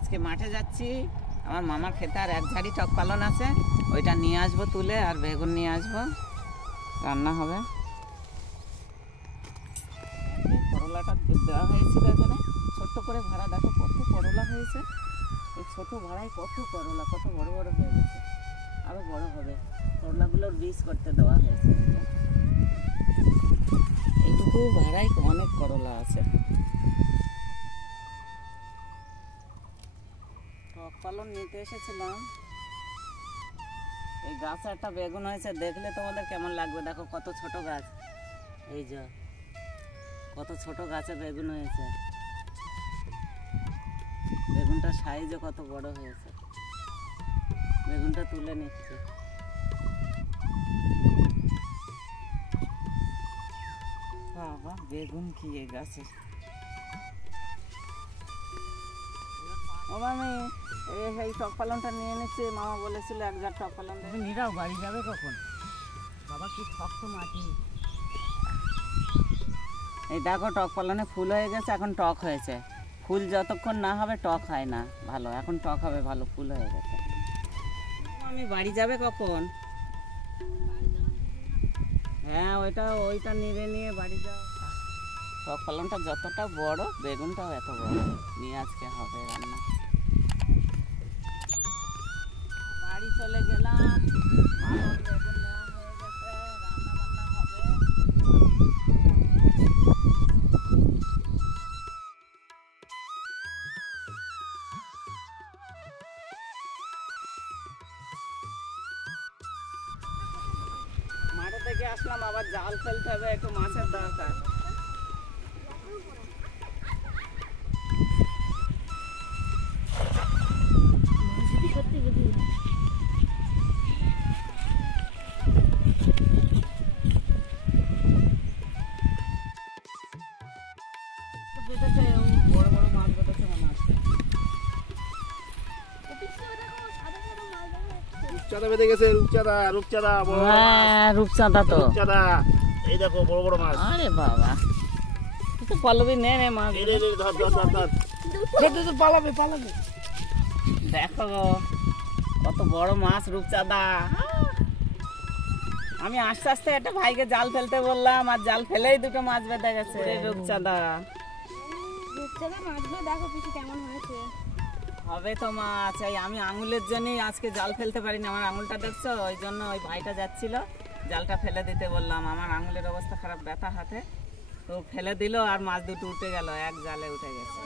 আজকে মাঠে যাচ্ছি, আমার মামার খেতে আর এক ঝাড়ি টক পালন আছে, ওইটা নিয়ে আসবো তুলে, আর বেগুন নিয়ে আসবো, রান্না হবে। করলাটা দেওয়া হয়েছিল এখানে ছোট্ট করে ভাড়া, দেখো কত করলা হয়েছে। এই ছোটো ভাড়ায় কত করলা, কত বড় বড় হয়ে গেছে, আরও বড় হবে। করলাগুলোর বীজ করতে দেওয়া হয়েছে। এইটুকু ভাড়ায় অনেক করলা আছে। টক পালন নিতে এসেছিলাম। এই গাছে একটা বেগুন হয়েছে, দেখলে তোমাদের কেমন লাগবে। দেখো কত ছোট গাছ, এই যে কত ছোট গাছে বেগুন হয়েছে। বেগুনটা সাইজে কত বড় হয়েছে। বেগুনটা তুলে নিচ্ছি। বাবা বেগুন কি এই গাছে। ও মামি, এই টক পালনটা নিয়ে নিচ্ছি, মামা বলেছিল এক ঝাড় টক পালন নিরাও। বাড়ি যাবে কখন? বাবা কি শক্ত মাটি। এই দেখো টক পালনে ফুল হয়ে গেছে, এখন টক হয়েছে। ফুল যতক্ষণ না হবে টক হয় না ভালো, এখন টক হবে ভালো, ফুল হয়ে গেছে। আমি বাড়ি যাবে কখন? হ্যাঁ ওইটা নিয়ে বাড়ি যাও। টক পালনটা যতটা বড়, বেগুনটাও এত বড়, নিয়ে আজকে হবে রান্না। বাড়ি চলে গেলাম, বেগুন নেওয়া হয়ে গেছে, রান্না বান্না হবে। মাঠে থেকে আসলাম, আবার জাল ফেলতে হবে, একটু মাছের দরকার। বড় বড় মাছ বেঁধেছে মনে হচ্ছে। রূপচাঁদা বেঁধে গেছে, রূপচাঁদা রূপচাঁদা বড়। হ্যাঁ রূপচাঁদা তো, রূপচাঁদা এই দেখো বড় বড় মাছ। আরে বাবা, তো পল্লবী নে মাছ। ধর ধর ধর ধর, পালাবে পালাবে। দেখো কত বড় মাছ, রূপচাঁদা। আমি আস্তে আস্তে একটা ভাইকে জাল ফেলতে বললাম, আর জাল ফেলেই দুটো মাছ বেঁধে গেছে। রূপচাঁদা মাছগুলো দেখো পিছু কেমন হয়েছে। হবে তো মাছ। এই আমি আঙুলের জন্যই আজকে জাল ফেলতে পারিনি, আমার আঙুলটা দেখছো, ওই জন্য ওই ভাইটা যাচ্ছিল, জালটা ফেলে দিতে বললাম। আমার আঙুলের অবস্থা খারাপ, ব্যথা হাতে, তো ফেলে দিল, আর মাছ দুটো উঠে গেল, এক জালে উঠে গেছে।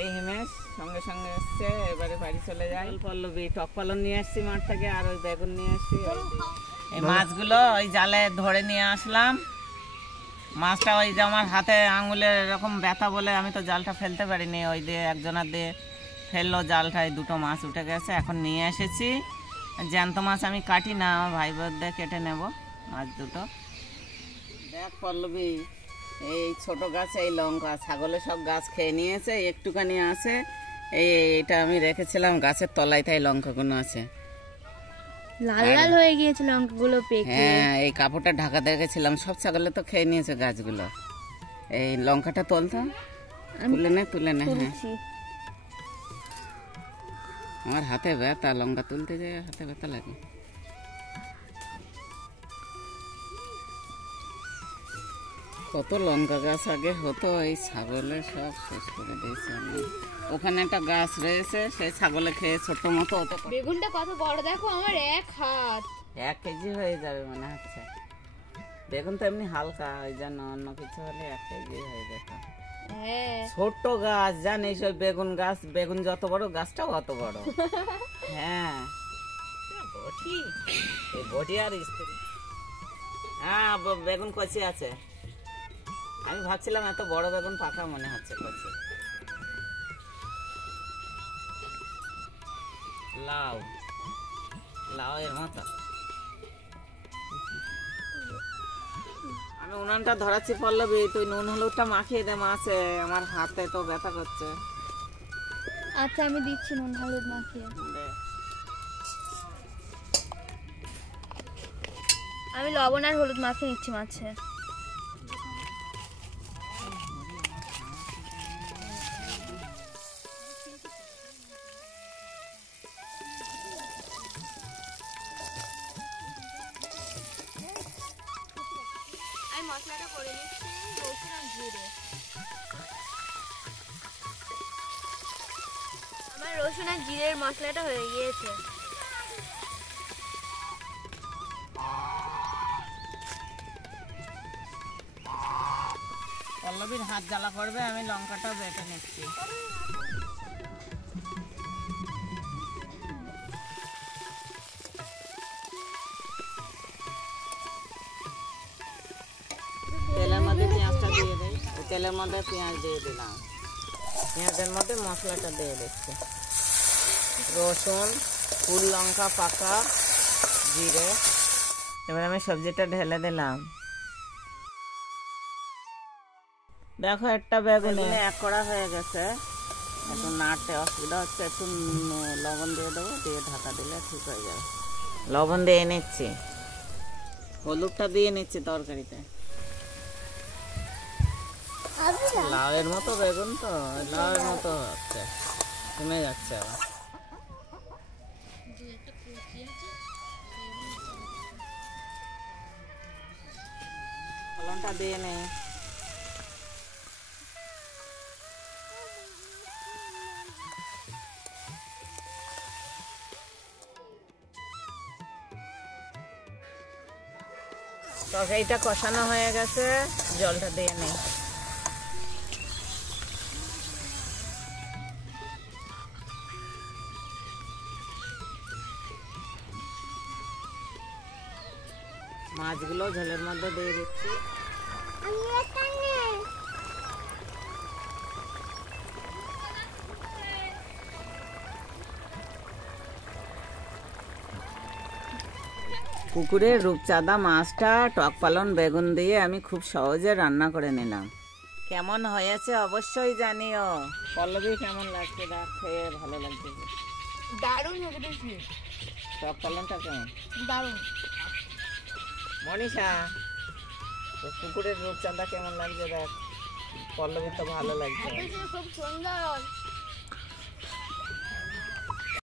এই হিমেশ সঙ্গে সঙ্গে এসছে, এবারে বাড়ি চলে যায়। পল্লবী টক পালন নিয়ে আসছি মাঠ থেকে, আর ওই বেগুন নিয়ে আসছি। এই মাছগুলো ওই জালে ধরে নিয়ে আসলাম। মাছটা ওই যে আমার হাতে আঙুলের এরকম ব্যথা বলে আমি তো জালটা ফেলতে পারিনি, ওই দিয়ে একজনের দিয়ে ফেললো জালটায়, দুটো মাছ উঠে গেছে। এখন নিয়ে এসেছি, জ্যান্ত মাছ আমি কাটি না, আমার ভাই বোন দিয়ে কেটে নেব মাছ দুটো। দেখ পল্লবী, এই ছোট গাছ, এই লঙ্কা ছাগলে সব গাছ খেয়ে নিয়েছে, একটুখানি আছে। এইটা আমি রেখেছিলাম গাছের তলায়, তাই লঙ্কাগুলো আছে, লাল লাল হয়ে গিয়েছে লঙ্কাগুলো পেকে। হ্যাঁ এই কাপড়টা ঢাকা রেখেছিলাম, সব ছাগলে তো খেয়ে নিয়েছে গাছগুলো। এই লঙ্কাটা তুলতো, তুলে নে তুলে নে। হ্যাঁ আমার হাতে ব্যথা, লঙ্কা তুলতে যায় হাতে ব্যথা লাগে। কত লঙ্কা গাছ আগে হতো, এই ছাগলে সব শেষ করে দিয়েছে। ওখানে একটা গাছ রয়েছে, সেই ছাগলে খেয়ে ছোট্ট মতো হতো। বেগুনটা কত বড় দেখো, আমার 1 হাত। 1 কেজি হয়ে যাবে মনে হচ্ছে। বেগুন তো এমনি হালকা, ওই জন্য অন্য কিছু হলে 1 কেজি হয়ে যেত। হ্যাঁ ছোট্ট গাছ জানিস, ওই বেগুন গাছ, বেগুন যত বড় গাছটাও অত বড়। হ্যাঁ বটি, এই বটি আর স্ত্রী। হ্যাঁ বেগুন কচি আছে, আমি ভাবছিলাম এত বড় বেগুন পাকা মনে হচ্ছে কচি। লাউ, লাউ এর মতো। আমি উনানটা ধরাচ্ছি পল্লবী, তুই নুন হলুদটা মাখিয়ে দে মাছে, আমার হাতে তো ব্যথা করছে। আচ্ছা আমি দিচ্ছি নুন হলুদ মাখিয়ে। আমি লবণ আর হলুদ মাখিয়ে নিচ্ছি মাছে। রসুন আর জিরের মশলাটা হয়ে গিয়েছে। পল্লবীর হাত জ্বালা করবে, আমি লঙ্কাটা বেটে নিচ্ছি। তেলের মধ্যে পেঁয়াজটা দিয়ে দিই, তেলের মধ্যে পেঁয়াজ দিয়ে দিলাম, পেঁয়াজের মধ্যে মশলাটা দিয়ে দিচ্ছি, রসুন, ফুল লঙ্কা পাকা, জিরে। এবার আমি সবজিটা ঢেলে দিলাম। দেখো একটা বেগুনে এক কড়া হয়ে গেছে, একটু নাড়তে অসুবিধা হচ্ছে, একটু লবণ দিয়ে দেবো, দিয়ে ঢাকা দিলে ঠিক হয়ে যাবে। লবণ দিয়ে নিচ্ছি, হলুদটা দিয়ে নিচ্ছি তরকারিতে। লাউয়ের মতো বেগুন তো, লাউয়ের মতো হচ্ছে, কমে যাচ্ছে আবার। ফলনটা দিয়ে নে। তরকারিটা কষানো হয়ে গেছে, জলটা দিয়ে নেই। মাছগুলো ঝোলের মধ্যে দিয়ে দিচ্ছি। পুকুরের রূপচাঁদা মাছটা টক পালন বেগুন দিয়ে আমি খুব সহজে রান্না করে নিলাম। কেমন হয়েছে অবশ্যই জানিও। পল্লবী কেমন লাগছে? দেখ, খেয়ে ভালো লাগছে। দারুণ হয়েছে, টক পালনটা কেমন? দারুণ। মনীষা, তো পুকুরের রূপচাঁদা কেমন লাগছে দেখ। পল্লবীর তো ভালো লাগছে। খুব সুন্দর।